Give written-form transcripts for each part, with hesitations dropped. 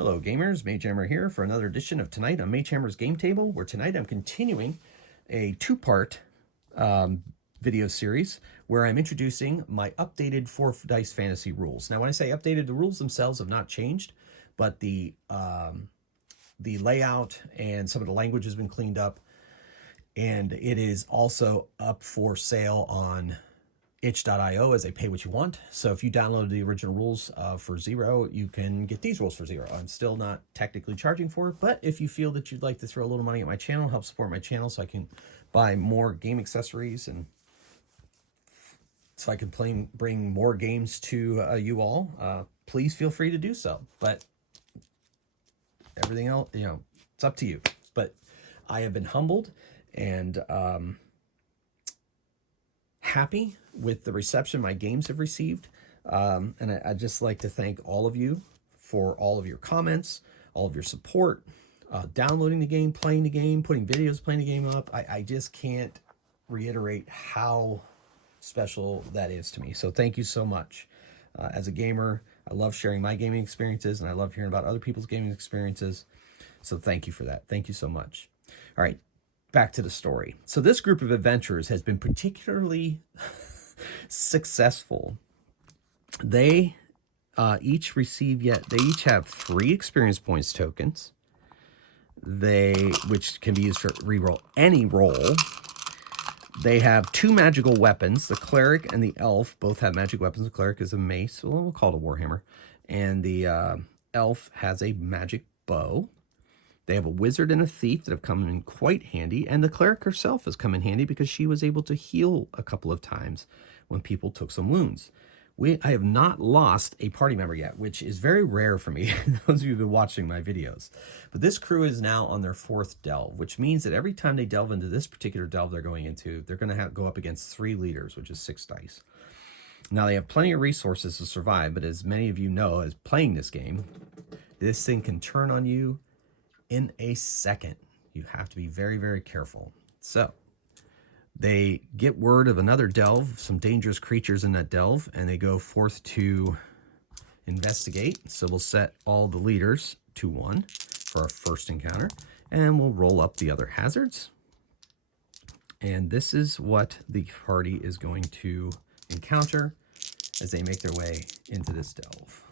Hello gamers, Magehammer here for another edition of Tonight on Magehammer's Game Table, where tonight I'm continuing a two-part video series where I'm introducing my updated 4Dice Fantasy rules. Now when I say updated, the rules themselves have not changed, but the layout and some of the language has been cleaned up, and it is also up for sale on itch.io as a pay what you want. So if you downloaded the original rules for $0, you can get these rules for $0. I'm still not technically charging for it, but if you feel that you'd like to throw a little money at my channel, help support my channel so I can buy more game accessories and so I can bring more games to you all, please feel free to do so. But everything else, it's up to you. But I have been humbled and happy with the reception my games have received. And I'd just like to thank all of you for all of your comments, all of your support, downloading the game, playing the game, putting videos, playing the game up. I just can't reiterate how special that is to me. So thank you so much. As a gamer, I love sharing my gaming experiences, and I love hearing about other people's gaming experiences. So thank you for that. Thank you so much. All right, back to the story. So this group of adventurers has been particularly successful. They each have 3 experience points tokens. Which can be used for reroll any roll. They have 2 magical weapons. The cleric and the elf both have magic weapons. The cleric is a mace. Well, we'll call it a warhammer. And the elf has a magic bow. They have a wizard and a thief that have come in quite handy. And the cleric herself has come in handy because she was able to heal a couple of times when people took some wounds. I have not lost a party member yet, which is very rare for me, those of you who've been watching my videos. But this crew is now on their 4th delve, which means that every time they delve into this particular delve they're going into, they're going to go up against 3 leaders, which is 6 dice. Now, they have plenty of resources to survive, but as many of you know, as playing this game, this thing can turn on you in a second. You have to be very, very careful. So they get word of another delve, some dangerous creatures in that delve, and they go forth to investigate. So we'll set all the leaders to 1 for our first encounter, and we'll roll up the other hazards. And this is what the party is going to encounter as they make their way into this delve.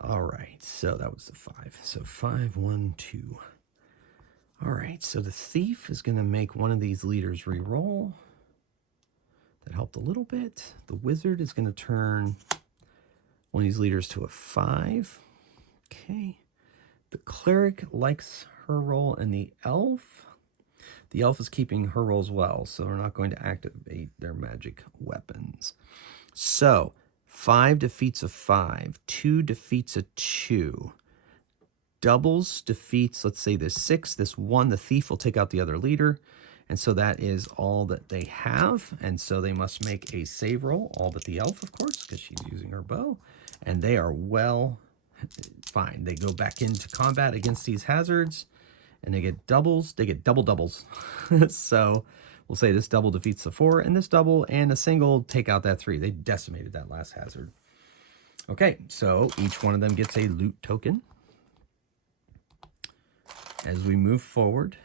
All right, so that was the 5. So 5, 1, 2. All right, so the thief is going to make one of these leaders re-roll. That helped a little bit. The wizard is going to turn one of these leaders to a 5. Okay. The cleric likes her roll, and the elf is keeping her roll as well, so they're not going to activate their magic weapons. So 5 defeats a 5, 2 defeats a 2. Doubles defeats, let's say this 6, this 1, the thief will take out the other leader. And so that is all that they have. And so they must make a save roll, all but the elf, of course, because she's using her bow. And they are fine. They go back into combat against these hazards, and they get doubles. They get doubles. So we'll say this double defeats the 4, and this double and a single take out that 3. They decimated that last hazard. Okay, so each one of them gets a loot token. As we move forward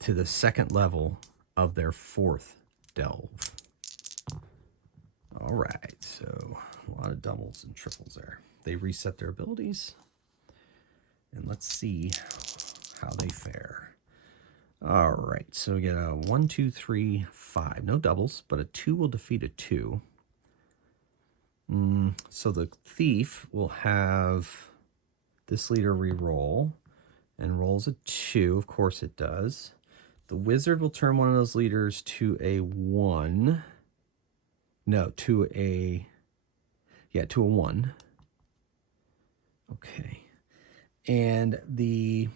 to the 2nd level of their 4th delve. All right, so a lot of doubles and triples there. They reset their abilities, and let's see how they fare. All right, so we get a 1, 2, 3, 5. No doubles, but a 2 will defeat a 2. So the thief will have this leader re-roll and rolls a 2. Of course it does. The wizard will turn one of those leaders to a 1. No, to a 1. Okay. And the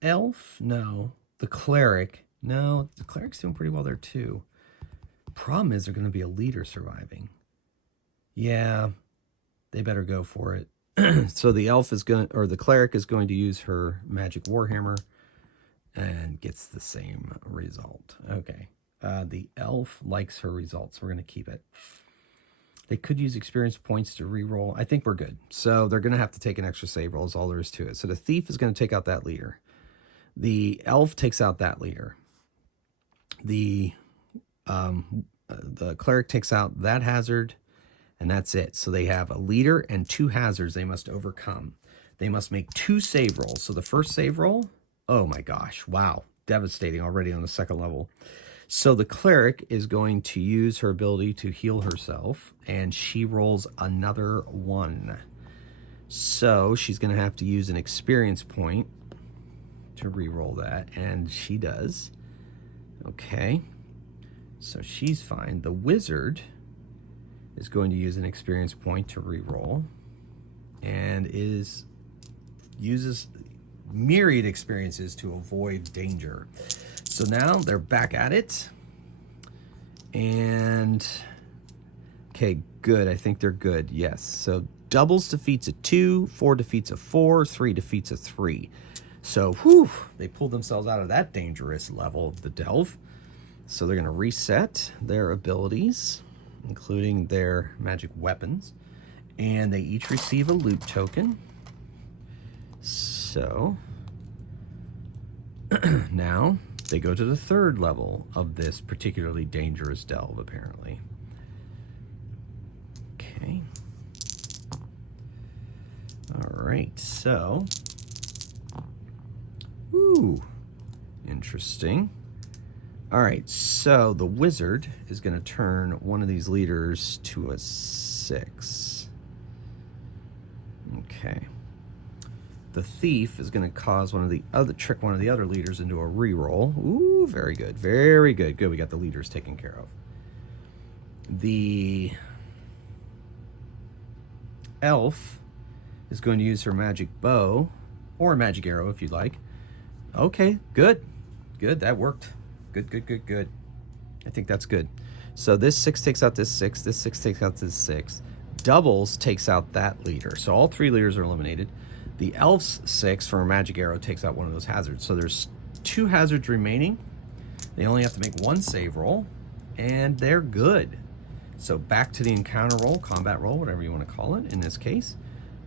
elf, no. The cleric, no. The cleric's doing pretty well there too. Problem is, they're going to be a leader surviving. Yeah, they better go for it. So the the cleric is going to use her magic warhammer and gets the same result. Okay. The elf likes her results. We're going to keep it. They could use experience points to re-roll. I think we're good. So they're going to have to take an extra save roll is all there is to it. So the thief is going to take out that leader. The elf takes out that leader. The cleric takes out that hazard, and that's it. So they have a leader and 2 hazards they must overcome. They must make 2 save rolls. So the first save roll, oh my gosh, wow, devastating already on the second level. So the cleric is going to use her ability to heal herself, and she rolls another 1. So she's going to have to use an experience point to re-roll that, and she does. Okay, so she's fine. The wizard is going to use an experience point to re-roll, and uses myriad experiences to avoid danger. So now they're back at it, and okay, good. I think they're good. Yes. So doubles defeats a 2, 4 defeats a 4, 3 defeats a 3. So whew, they pulled themselves out of that dangerous level of the delve. So they're going to reset their abilities, including their magic weapons, and they each receive a loot token. So now they go to the 3rd level of this particularly dangerous delve, apparently. Okay. All right, so, ooh, interesting. All right, so the wizard is going to turn one of these leaders to a 6. Okay. The thief is going to cause trick one of the other leaders into a reroll. Ooh, very good, very good. Good, we got the leaders taken care of. The elf is going to use her magic bow, or magic arrow if you'd like. Okay, good, good, that worked. Good, good, good, good. I think that's good. So this 6 takes out this 6, this 6 takes out this 6. Doubles takes out that leader. So all 3 leaders are eliminated. The elf's 6 for a magic arrow takes out one of those hazards. So there's 2 hazards remaining. They only have to make 1 save roll, and they're good. So back to the encounter roll, combat roll, whatever you want to call it in this case.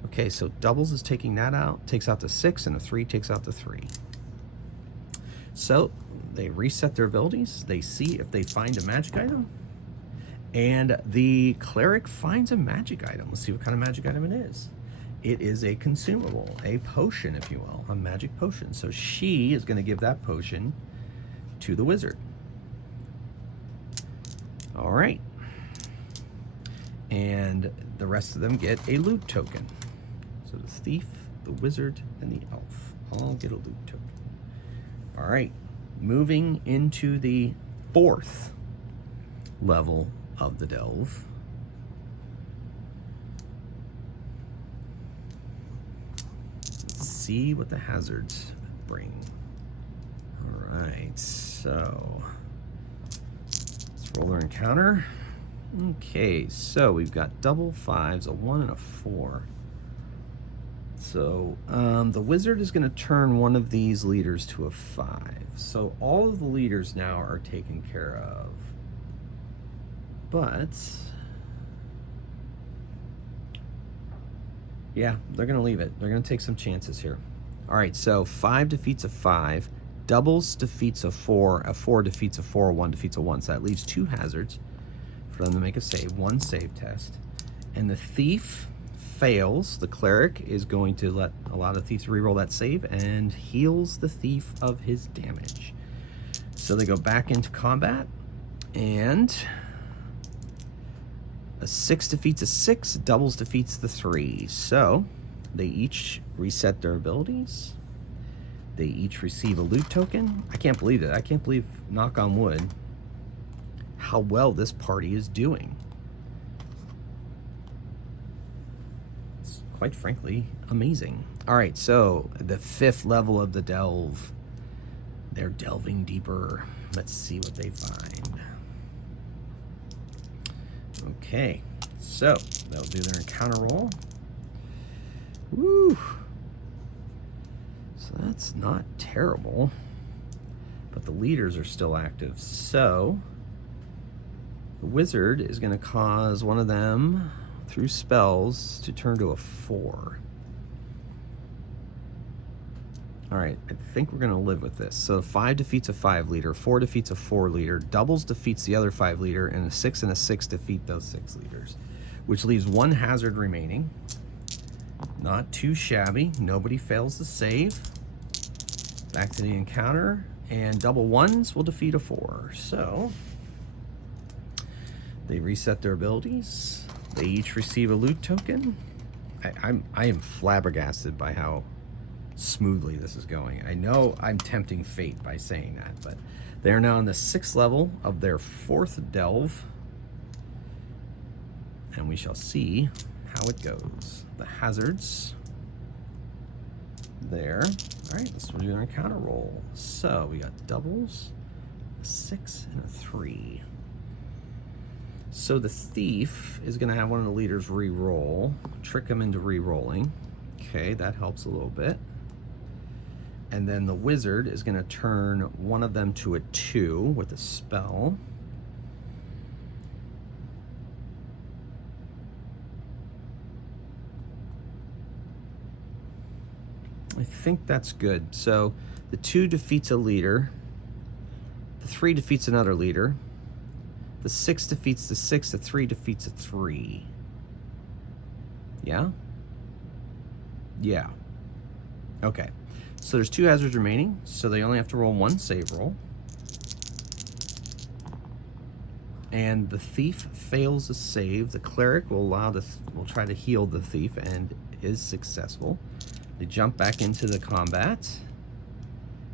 Okay, so doubles is taking that out, takes out the 6, and a 3 takes out the 3. So they reset their abilities. They see if they find a magic item. And the cleric finds a magic item. Let's see what kind of magic item it is. It is a consumable, a potion, if you will, a magic potion. So she is going to give that potion to the wizard. All right. And the rest of them get a loot token. So the thief, the wizard, and the elf all get a loot token. All right. Moving into the 4th level of the delve. Let's see what the hazards bring. All right, so let's roll our encounter. Okay, so we've got double 5s, a 1 and a 4. So the wizard is going to turn one of these leaders to a 5. So all of the leaders now are taken care of. But yeah, they're going to leave it. They're going to take some chances here. All right, so 5 defeats a 5, doubles defeats a 4 defeats a 4, 1 defeats a 1. So that leaves 2 hazards for them to make a save, 1 save test. And the thief fails. The cleric is going to allow the thief to reroll that save and heals the thief of his damage. So they go back into combat, and a 6 defeats a 6, doubles defeats the 3. So they each reset their abilities. They each receive a loot token. I can't believe it. I can't believe, knock on wood, how well this party is doing. It's quite frankly amazing. All right, so the 5th level of the delve. They're delving deeper. Let's see what they find. Okay, so they'll do their encounter roll. Woo! So that's not terrible, but the leaders are still active. So The wizard is going to cause one of them, through spells, to turn to a 4. All right, I think we're going to live with this. So 5 defeats a 5 leader, 4 defeats a 4 leader, doubles defeats the other 5 leader, and a 6 and a 6 defeat those 6 leaders, which leaves 1 hazard remaining. Not too shabby. Nobody fails to save. Back to the encounter, and double 1s will defeat a 4. So they reset their abilities. They each receive a loot token. I am flabbergasted by how smoothly this is going. I know I'm tempting fate by saying that, but they're now on the 6th level of their 4th delve, and we shall see how it goes. The hazards there. All right, let's do our encounter roll. So we got doubles, a 6 and a 3. So the thief is going to have one of the leaders re-roll, trick him into re-rolling. Okay, that helps a little bit. And then the wizard is going to turn one of them to a 2 with a spell. I think that's good. So the 2 defeats a leader. The 3 defeats another leader. The 6 defeats the 6. The 3 defeats a 3. Yeah? Yeah. Okay. So there's 2 hazards remaining, so they only have to roll 1 save roll. And the thief fails to save. The cleric will will try to heal the thief and is successful. They jump back into the combat,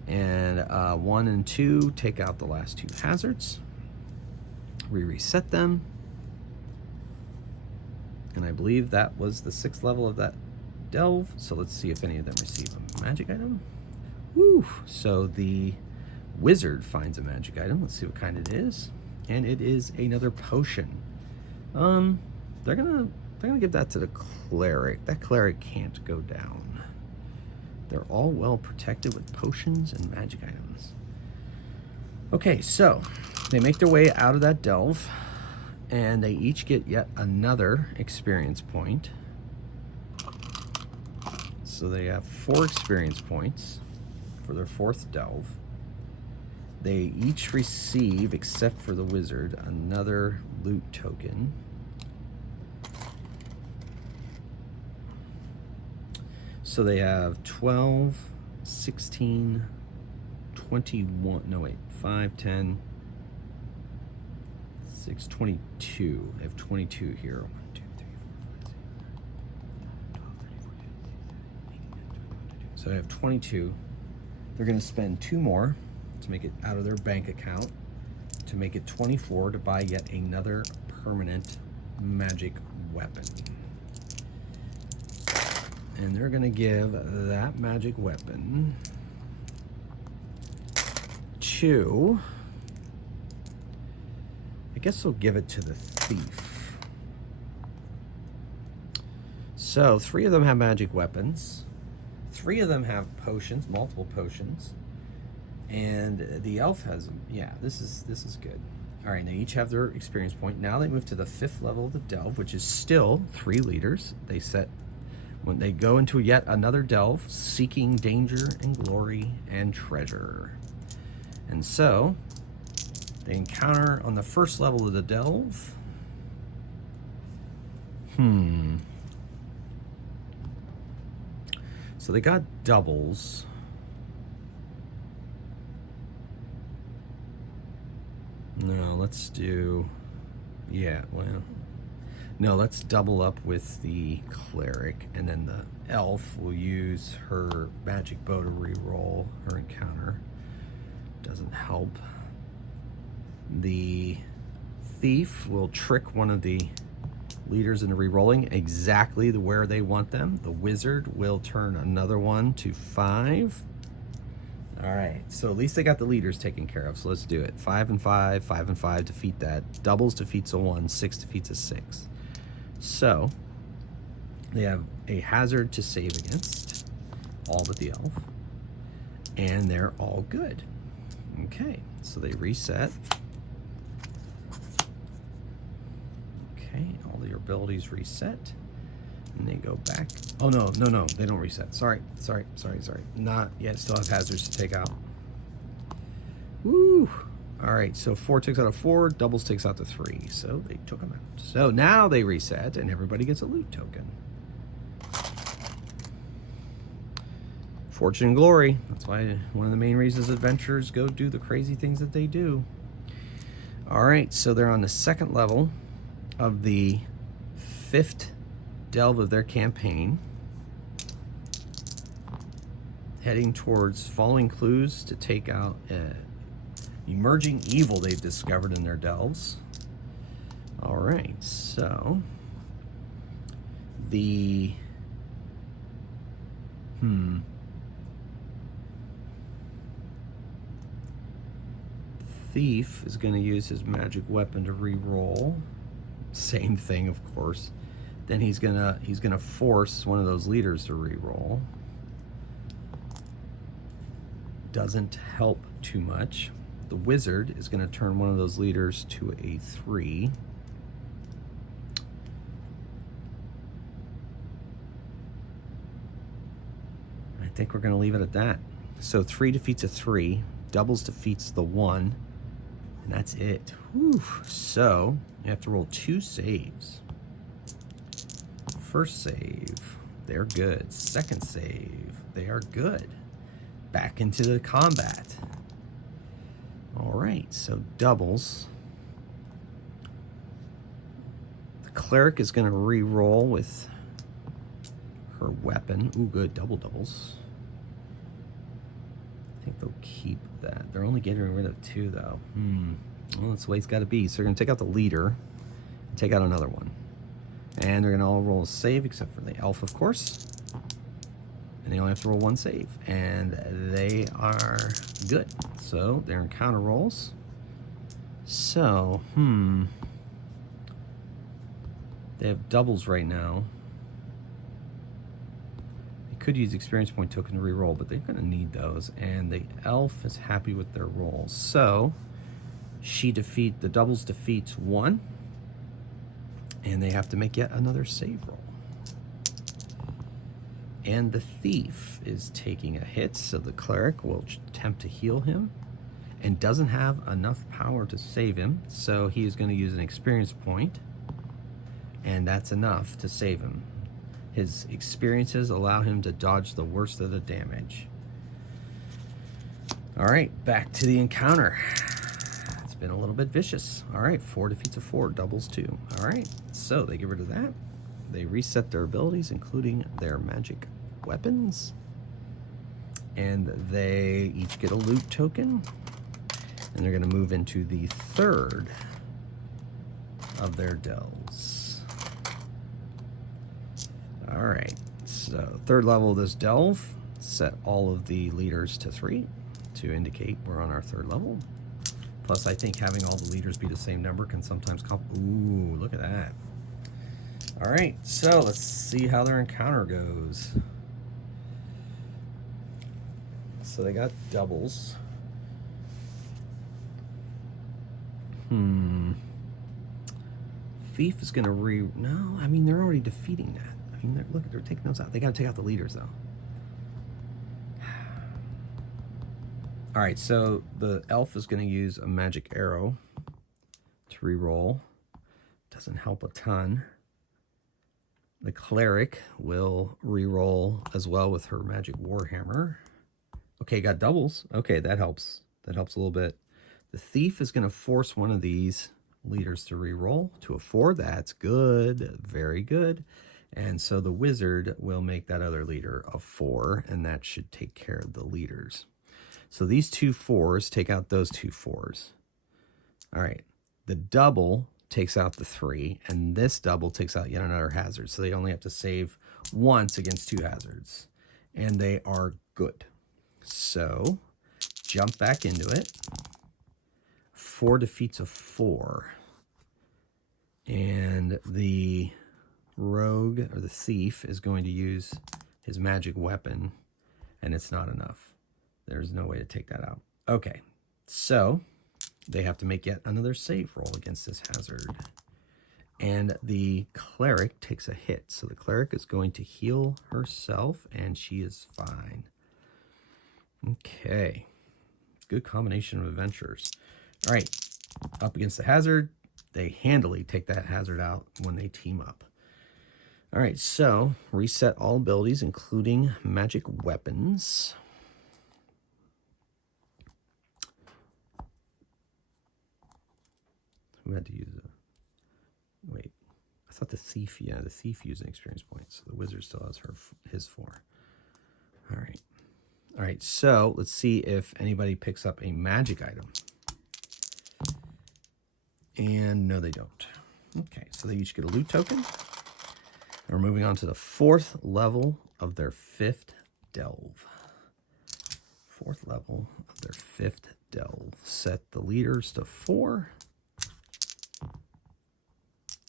and 1 and 2 take out the last 2 hazards. We reset them, and I believe that was the 6th level of that delve. So let's see if any of them receive a magic item. Woo! So the wizard finds a magic item. Let's see what kind it is, and it is another potion. They're gonna give that to the cleric. That cleric can't go down. They're all well protected with potions and magic items. Okay, so they make their way out of that delve, and they each get yet another experience point. So they have 4 experience points for their 4th delve. They each receive, except for the wizard, another loot token. So they have 12, 16, 21, no wait, 5, 10, 6, 22. I have 22 here. 1, 2, 3, 4, 5, 6, 7, 8, 9, 12, 13, 14, 15, 16, 17, 18, 19, 20, 21, 22. So I have 22. They're going to spend 2 more to make it out of their bank account to make it 24 to buy yet another permanent magic weapon. And they're going to give that magic weapon to, I guess they'll give it to the thief. So 3 of them have magic weapons. 3 of them have potions, multiple potions. And the elf has, yeah, this is good. All right, they each have their experience point. Now they move to the 5th level of the delve, which is still 3 leaders. They set, when they go into yet another delve, seeking danger and glory and treasure. And so they encounter on the 1st level of the delve. So they got doubles. No, let's do, yeah, well, no, let's double up with the cleric, and then the elf will use her magic bow to re-roll her encounter. Doesn't help. The thief will trick one of the leaders into re-rolling exactly where they want them. The wizard will turn another one to 5. All right, so at least they got the leaders taken care of, so let's do it. 5 and 5, 5 and 5 defeat that. Doubles defeats a 1, 6 defeats a 6. So they have a hazard to save against, all but the elf, and they're all good. Okay, so they reset. abilities reset. And they go back. Oh, no, no, no. They don't reset. Sorry. Not yet. Still have hazards to take out. Woo. All right, so 4 takes out a 4. Doubles takes out the 3. So they took them out. So now they reset, and everybody gets a loot token. Fortune and glory. That's why one of the main reasons adventurers go do the crazy things that they do. All right, so they're on the second level of the 5th delve of their campaign, heading towards following clues to take out emerging evil they've discovered in their delves. All right, so the thief is going to use his magic weapon to re-roll. Same thing, of course. Then he's gonna force one of those leaders to re-roll. Doesn't help too much. The wizard is going to turn one of those leaders to a 3. I think we're going to leave it at that. So 3 defeats a 3, doubles defeats the 1, and that's it. Whew. So you have to roll 2 saves. First save, they're good. Second save, they are good. Back into the combat. All right, so doubles. The cleric is going to re-roll with her weapon. Ooh, good, double doubles. I think they'll keep that. They're only getting rid of 2, though. Well, that's the way it's got to be. So they're going to take out the leader and take out another one. And they're going to all roll a save, except for the elf, of course. And they only have to roll 1 save. And they are good. So they're encounter rolls. So, they have doubles right now. They could use experience point token to re-roll, but they're going to need those. And the elf is happy with their rolls. So the doubles defeats 1. And they have to make yet another save roll. And the thief is taking a hit, so the cleric will attempt to heal him and doesn't have enough power to save him, so he is going to use an experience point, and that's enough to save him. His experiences allow him to dodge the worst of the damage. All right, back to the encounter. Been a little bit vicious. All right, 4 defeats a 4, doubles 2. All right, so they get rid of that. They reset their abilities, including their magic weapons. And they each get a loot token. And they're going to move into the 3rd of their delves. All right, so 3rd level of this delve. Set all of the leaders to 3 to indicate we're on our 3rd level. Plus, I think having all the leaders be the same number can sometimes ooh, look at that. All right, so let's see how their encounter goes. So they got doubles. Thief is going to no, I mean, they're already defeating that. I mean, look, they're taking those out. They got to take out the leaders, though. All right, so the elf is going to use a magic arrow to re-roll. Doesn't help a ton. The cleric will re-roll as well with her magic warhammer. Okay, got doubles. Okay, that helps. That helps a little bit. The thief is going to force one of these leaders to re-roll to a 4. That's good. Very good. And so the wizard will make that other leader a 4, and that should take care of the leaders. So these 2 4s take out those 2 4s. All right. The double takes out the 3, and this double takes out yet another hazard. So they only have to save once against 2 hazards. And they are good. So jump back into it. 4 defeats a 4. And the rogue, or the thief, is going to use his magic weapon, and it's not enough. There's no way to take that out. Okay, so they have to make yet another save roll against this hazard. And the cleric takes a hit. So the cleric is going to heal herself, and she is fine. Okay. Good combination of adventures. All right. Up against the hazard. They handily take that hazard out when they team up. All right, so reset all abilities, including magic weapons. Who had to use it? Wait, I thought the thief, yeah, the thief used an experience point, so the wizard still has his 4. All right, so let's see if anybody picks up a magic item. And no, they don't. Okay, so they each get a loot token. We're moving on to the 4th level of their 5th delve. 4th level of their 5th delve. Set the leaders to 4.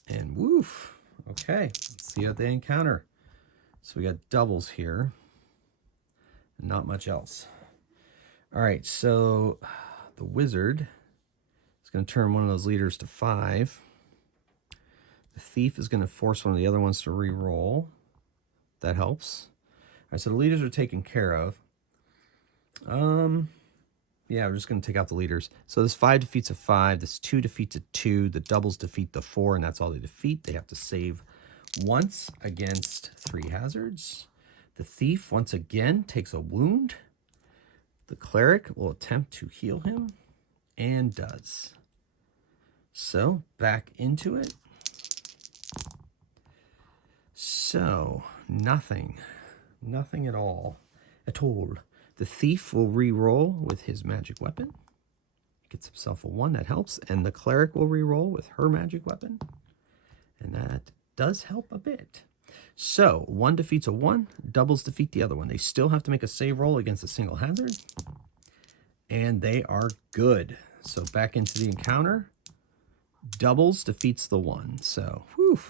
And woof. Okay, let's see what they encounter. So we got doubles here. Not much else. All right, so the wizard is going to turn one of those leaders to 5. The thief is going to force one of the other ones to re-roll. That helps. All right, so the leaders are taken care of. Yeah, we're just going to take out the leaders. So this 5 defeats a 5. This 2 defeats a 2. The doubles defeat the 4, and that's all they defeat. They have to save once against 3 hazards. The thief, once again, takes a wound. The cleric will attempt to heal him, and does. So, back into it. So, nothing. Nothing at all. At all. The thief will re-roll with his magic weapon. Gets himself a 1, that helps. And the cleric will re-roll with her magic weapon. And that does help a bit. So, 1 defeats a 1, doubles defeat the other one. They still have to make a save roll against a single hazard. And they are good. So, back into the encounter. Doubles defeats the 1. So, whew.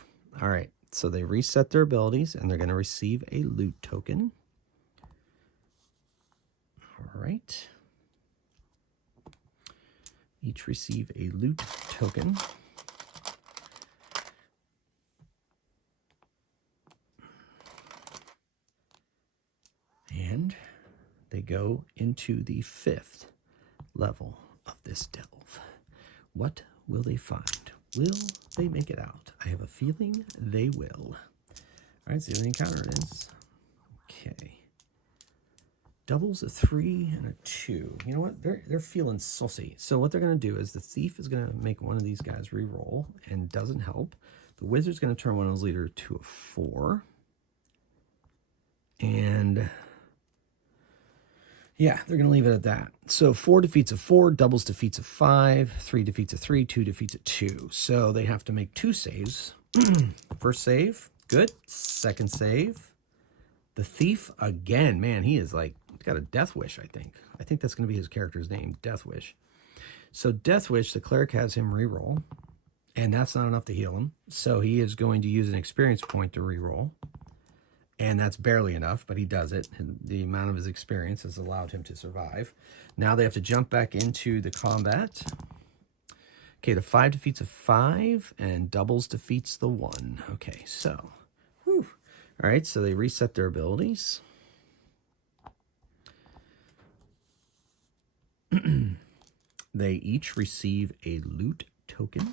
All right. So, they reset their abilities, and they're going to receive a loot token. All right. Each receive a loot token. And they go into the 5th level of this delve. What will they find? Will they make it out? I have a feeling they will. All right, see what the encounter is. Okay. Doubles a 3 and a 2. You know what? They're feeling saucy. So what they're going to do is the thief is going to make one of these guys re-roll, and doesn't help. The wizard's going to turn one of those leaders to a 4. And yeah, they're going to leave it at that. So 4 defeats a 4, doubles defeats a 5, 3 defeats a 3, 2 defeats a 2. So they have to make 2 saves. First save, good. Second save. The thief, again, man, he is like, he's got a death wish, I think. I think that's going to be his character's name, Death Wish. So Death Wish, the cleric has him re-roll, and that's not enough to heal him. So he is going to use an experience point to re-roll. And that's barely enough, but he does it. The amount of his experience has allowed him to survive. Now they have to jump back into the combat. Okay, the 5 defeats a 5, and doubles defeats the 1. Okay, so, whew. All right, so they reset their abilities. They each receive a loot token.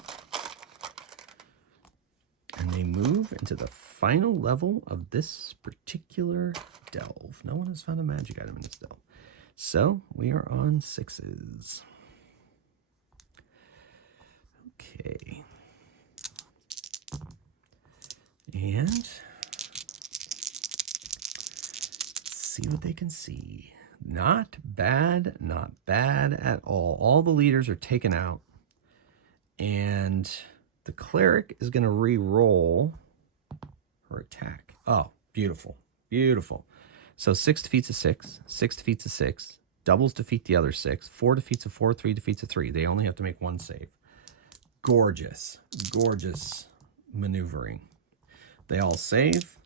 And they move into the final level of this particular delve. No one has found a magic item in this delve. So we are on 6s. Okay. And let's see what they can see. Not bad, not bad at all. All the leaders are taken out. And the cleric is going to re-roll her attack. Oh, beautiful. Beautiful. So 6 defeats a 6. 6 defeats a 6. Doubles defeat the other 6. 4 defeats a 4. 3 defeats a 3. They only have to make 1 save. Gorgeous. Gorgeous maneuvering. They all save.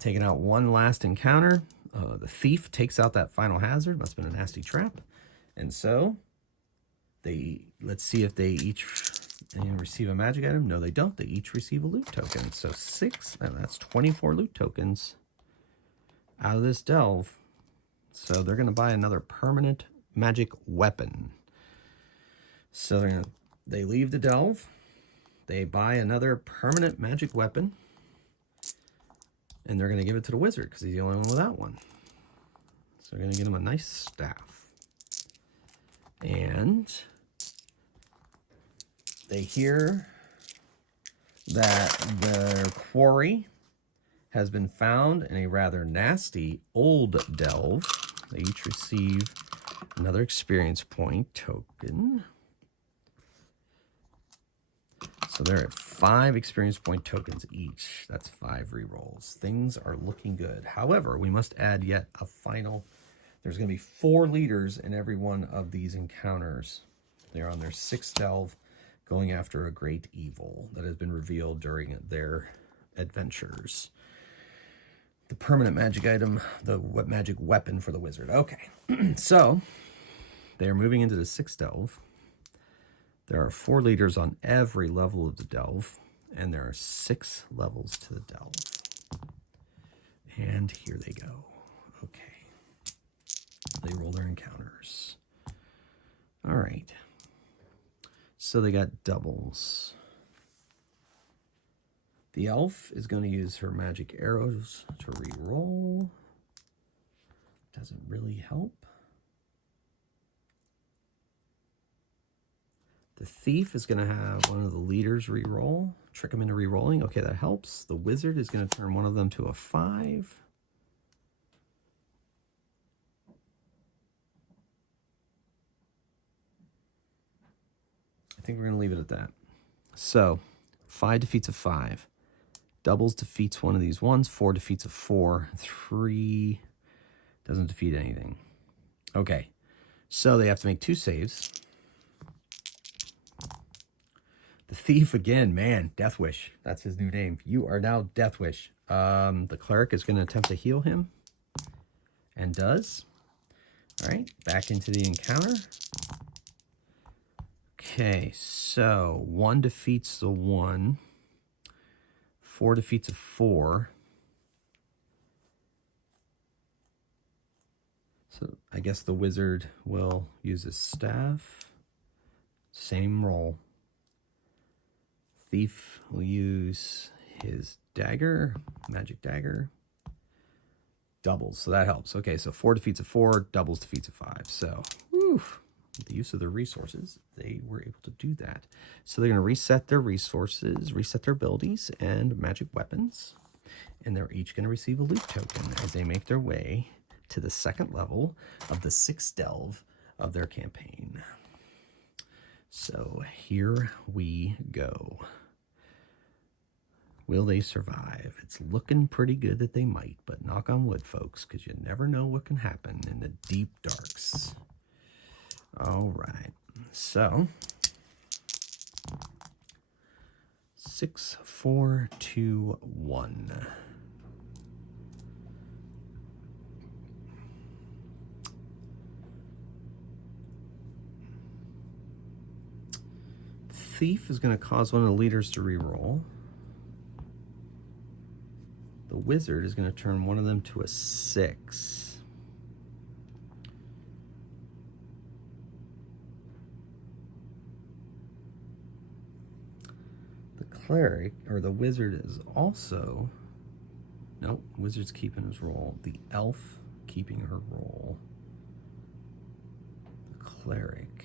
Taking out one last encounter. The thief takes out that final hazard. Must have been a nasty trap. And so, let's see if they each And receive a magic item? No, they don't. They each receive a loot token. So 6, and that's 24 loot tokens out of this delve. So they're going to buy another permanent magic weapon. So they leave the delve. They buy another permanent magic weapon. And they're going to give it to the wizard because he's the only one without one. So they're going to get him a nice staff. And they hear that their quarry has been found in a rather nasty old delve. They each receive another experience point token. So they're at 5 experience point tokens each. That's 5 rerolls. Things are looking good. However, we must add yet a final. There's going to be 4 leaders in every one of these encounters. They're on their 6th delve, going after a great evil that has been revealed during their adventures. The permanent magic item, the magic weapon for the wizard. Okay, so they are moving into the 6th delve. There are 4 leaders on every level of the delve, and there are 6 levels to the delve. And here they go. Okay. They roll their encounters. All right. So they got doubles. The elf is going to use her magic arrows to re-roll. Doesn't really help. The thief is going to have one of the leaders re-roll. Trick them into re-rolling. Okay, that helps. The wizard is going to turn one of them to a 5. I think we're going to leave it at that. So, 5 defeats a 5. Doubles defeats one of these ones. 4 defeats a 4. 3 doesn't defeat anything. Okay, so they have to make 2 saves. The thief again, man, Deathwish. That's his new name. You are now Deathwish. The cleric is going to attempt to heal him. And does. All right, back into the encounter. Okay, so 1 defeats the 1. 4 defeats a 4. So I guess the wizard will use his staff. Same roll. Thief will use his dagger, magic dagger. Doubles, so that helps. Okay, so 4 defeats a 4, doubles defeats a 5. So, whew, the use of the resources, they were able to do that. So they're going to reset their resources, reset their abilities and magic weapons. And they're each going to receive a loot token as they make their way to the 2nd level of the 6th delve of their campaign. So here we go. Will they survive? It's looking pretty good that they might, but knock on wood, folks, because you never know what can happen in the deep darks. All right, so 6, 4, 2, 1. Thief is going to cause one of the leaders to reroll. The wizard is going to turn one of them to a 6. The cleric, or the wizard, is also... Nope, wizard's keeping his roll. The elf keeping her roll. The cleric...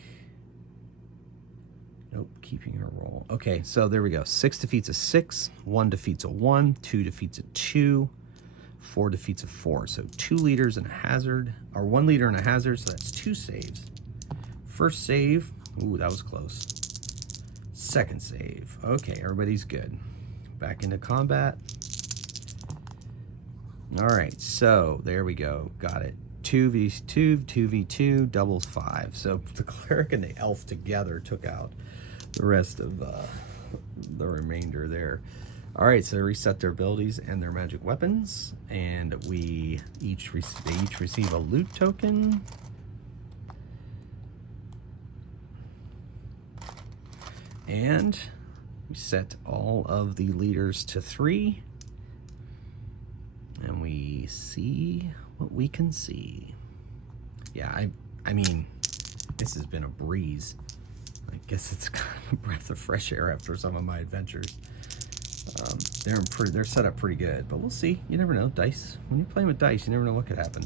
Nope, keeping her roll. Okay, so there we go. 6 defeats a 6, 1 defeats a 1, 2 defeats a 2, 4 defeats a 4. So 2 leaders and a hazard, or 1 leader and a hazard, so that's 2 saves. First save, ooh, that was close. Second save. Okay, everybody's good. Back into combat. All right, so there we go. Got it. 2v2, 2v2, doubles 5. So the cleric and the elf together took out the rest of the remainder there. All right, so they reset their abilities and their magic weapons, and they each receive a loot token. And we set all of the leaders to 3. And we see what we can see. Yeah, I mean, this has been a breeze. I guess it's kind of a breath of fresh air after some of my adventures. They're set up pretty good, but we'll see. You never know. Dice. When you're playing with dice, you never know what could happen.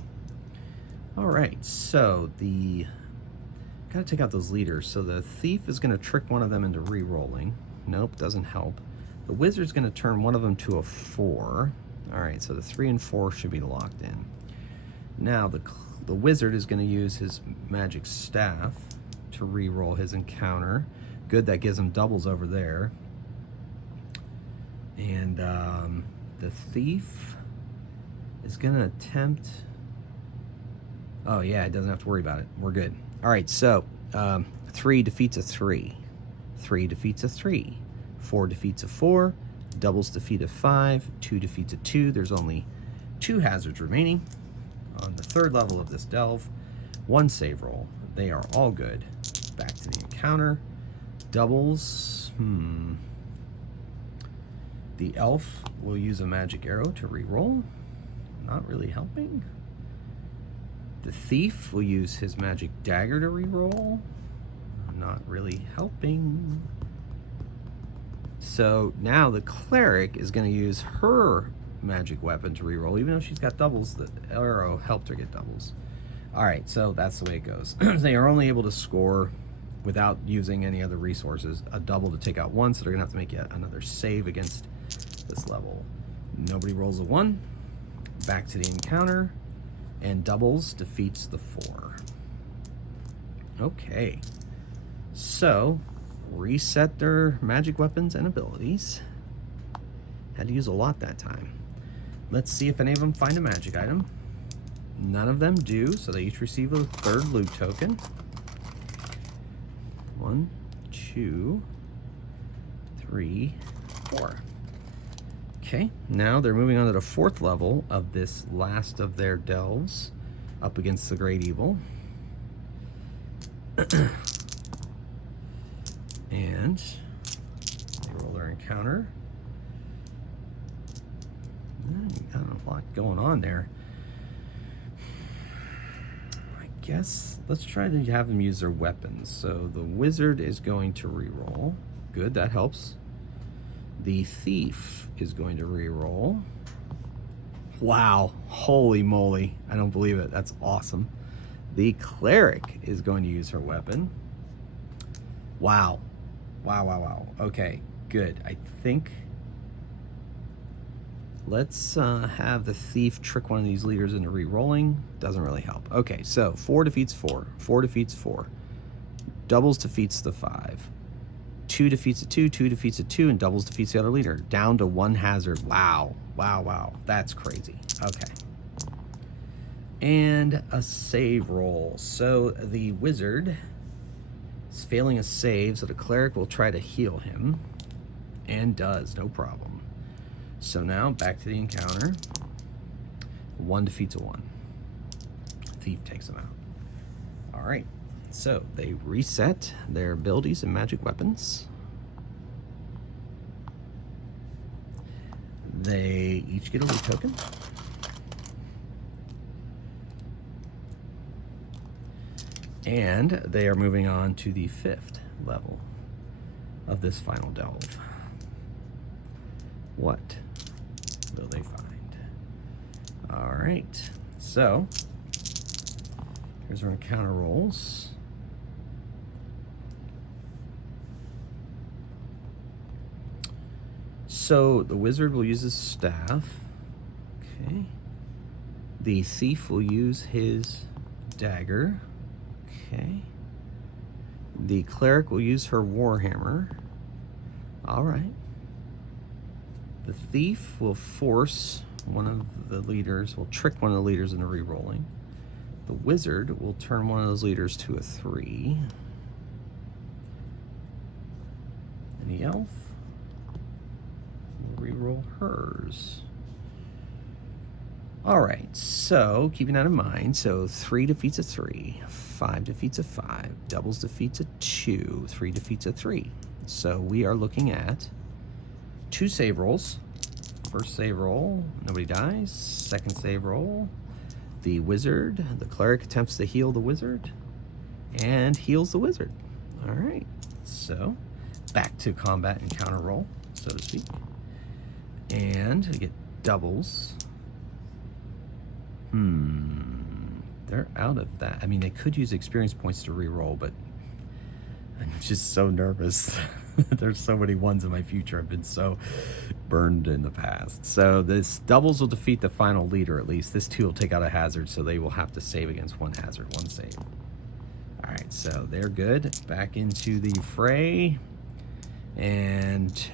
All right, so gotta take out those leaders. So the thief is gonna trick one of them into re-rolling. Nope, doesn't help. The wizard's gonna turn one of them to a 4. All right, so the 3 and 4 should be locked in. Now the wizard is gonna use his magic staff to re-roll his encounter. Good, that gives him doubles over there. And the thief is gonna attempt. Oh yeah, it doesn't have to worry about it. We're good. All right, so 3 defeats a 3. 3 defeats a 3. 4 defeats a 4. Doubles defeat a 5. 2 defeats a 2. There's only 2 hazards remaining on the 3rd level of this delve. 1 save roll. They are all good. Back to the encounter. Doubles. The elf will use a magic arrow to re-roll. Not really helping. The thief will use his magic dagger to re-roll. Not really helping. So now the cleric is going to use her magic weapon to re-roll. Even though she's got doubles, the arrow helped her get doubles. All right, so that's the way it goes. They are only able to score, without using any other resources, a double to take out 1, so they're going to have to make yet another save against this level. Nobody rolls a 1. Back to the encounter. And doubles defeats the 4. Okay. So, reset their magic weapons and abilities. Had to use a lot that time. Let's see if any of them find a magic item. None of them do, so they each receive a 3rd loot token. 1, 2, 3, 4. Okay, now they're moving on to the 4th level of this last of their delves, up against the Great Evil. And they roll their encounter. Got a lot going on there. I guess let's try to have them use their weapons. So the wizard is going to re-roll. Good, that helps. The thief is going to re-roll. Wow, holy moly. I don't believe it. That's awesome. The cleric is going to use her weapon. Wow. Wow. Okay, good. I think let's have the thief trick one of these leaders into re-rolling. Doesn't really help. Okay, so 4 defeats 4. 4 defeats 4. Doubles defeats the 5. 2 defeats a 2, 2 defeats a 2, and doubles defeats the other leader. Down to 1 hazard. Wow. That's crazy. Okay. And a save roll. So the wizard is failing a save, so the cleric will try to heal him. And does, no problem. So now, back to the encounter. 1 defeats a 1. Thief takes him out. Alright. So, they reset their abilities and magic weapons. They each get a loot token. And they are moving on to the 5th level of this final delve. What will they find? All right, so here's our encounter rolls. So the wizard will use his staff. Okay. The thief will use his dagger. Okay. The cleric will use her warhammer. All right. The thief will force one of the leaders, will trick one of the leaders into re-rolling. The wizard will turn one of those leaders to a 3. And the elf will re-roll hers. All right, so keeping that in mind, so 3 defeats a 3, 5 defeats a 5, doubles defeats a 2, 3 defeats a 3. So we are looking at 2 save rolls. First save roll, nobody dies. Second save roll, the wizard, the cleric attempts to heal the wizard and heals the wizard. All right, so back to combat encounter roll, so to speak. And we get doubles. They're out of that. I mean, they could use experience points to re-roll, but I'm just so nervous. There's so many ones in my future. I've been so burned in the past. So this doubles will defeat the final leader at least. This 2 will take out a hazard, so they will have to save against 1 hazard, 1 save. All right, so they're good. Back into the fray. And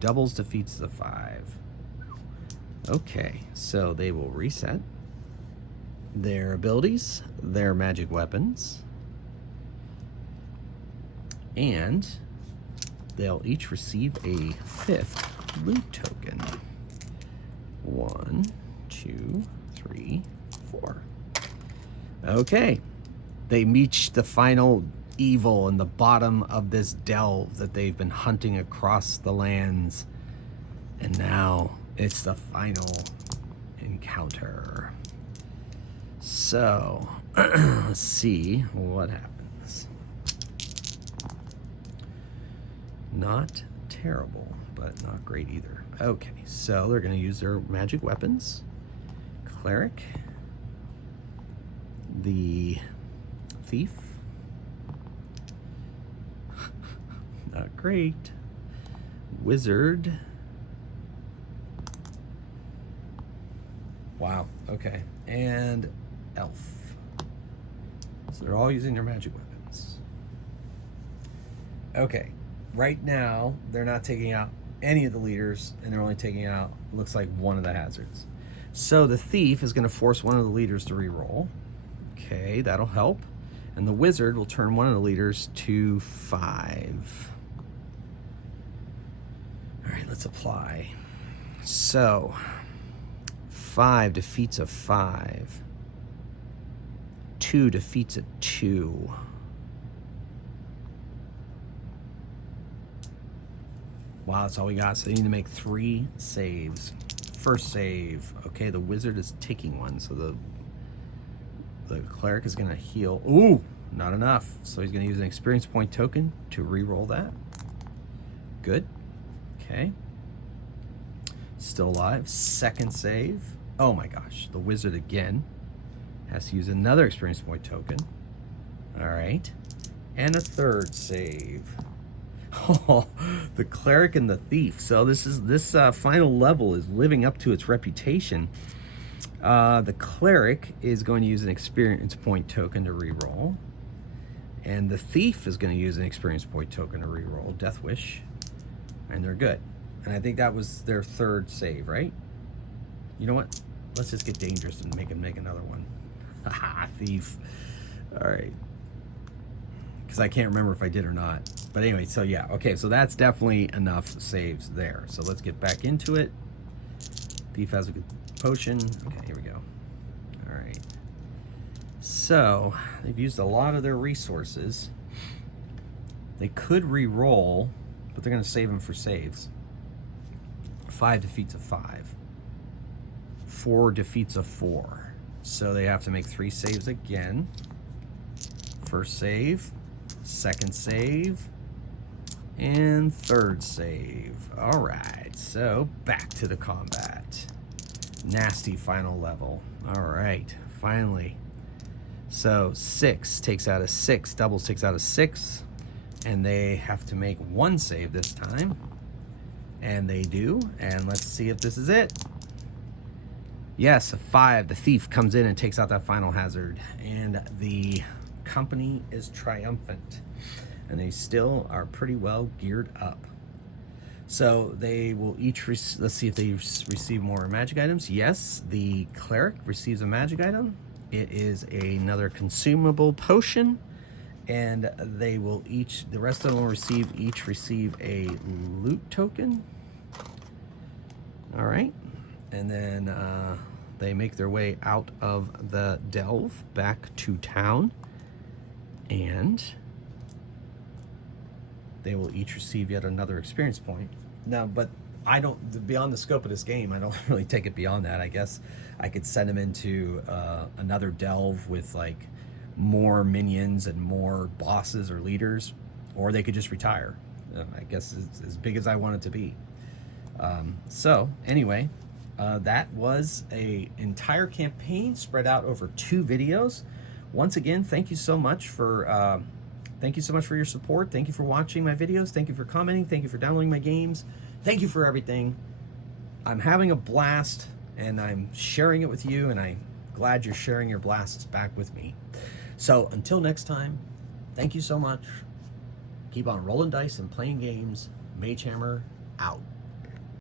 doubles defeats the 5. Okay, so they will reset their abilities, their magic weapons, and they'll each receive a 5th loot token. 1, 2, 3, 4. Okay, they reach the final evil in the bottom of this delve that they've been hunting across the lands, and now it's the final encounter. So let's see what happens. Not terrible, but not great either. Okay, so they're going to use their magic weapons. Cleric, the thief, not great, wizard. Wow, okay, and elf. So they're all using their magic weapons. Okay, right now they're not taking out any of the leaders, and they're only taking out, looks like, 1 of the hazards. So the thief is going to force 1 of the leaders to re-roll. Okay, that'll help. And the wizard will turn 1 of the leaders to 5. All right, let's apply. So 5 defeats a 5. 2 defeats a 2. Wow, that's all we got. So they need to make 3 saves. First save. Okay, the wizard is taking 1, so the cleric is going to heal. Ooh, not enough. So he's going to use an experience point token to re-roll that. Good. Okay. Still alive. Second save. Oh my gosh, the wizard again has to use another experience point token. All right. And a third save. Oh, the cleric and the thief. So this final level is living up to its reputation. The cleric is going to use an experience point token to re-roll, and the thief is going to use an experience point token to re-roll. Death Wish, and they're good. And I think that was their 3rd save, right? You know what? Let's just get dangerous and make another one. Haha, thief. All right. Because I can't remember if I did or not. But anyway, so yeah, okay, so that's definitely enough saves there. So let's get back into it. Thief has a good potion. Okay, here we go. All right. So they've used a lot of their resources. They could re-roll, but they're going to save them for saves. 5 defeats a 5. 4 defeats a 4. So they have to make 3 saves again. First save, second save, and third save. All right, so back to the combat. Nasty final level. All right, finally. So 6 takes out a 6, doubles takes out a 6, and they have to make 1 save this time. And they do, and let's see if this is it. Yes, a 5. The thief comes in and takes out that final hazard, and the company is triumphant, and they still are pretty well geared up. So they will each let's see if they receive more magic items. Yes, the cleric receives a magic item. It is another consumable potion, and they will each, the rest of them will receive a loot token. All right, and then they make their way out of the delve back to town, and they will each receive yet another experience point. Now, but I don't, beyond the scope of this game, I don't really take it beyond that. I guess I could send them into another delve with like more minions and more bosses or leaders, or they could just retire. I guess it's as big as I want it to be. So anyway, that was a entire campaign spread out over 2 videos. Once again, thank you so much for your support. Thank you for watching my videos. Thank you for commenting. Thank you for downloading my games. Thank you for everything. I'm having a blast, and I'm sharing it with you, and I'm glad you're sharing your blasts back with me. So until next time, thank you so much. Keep on rolling dice and playing games. Mage Hammer out.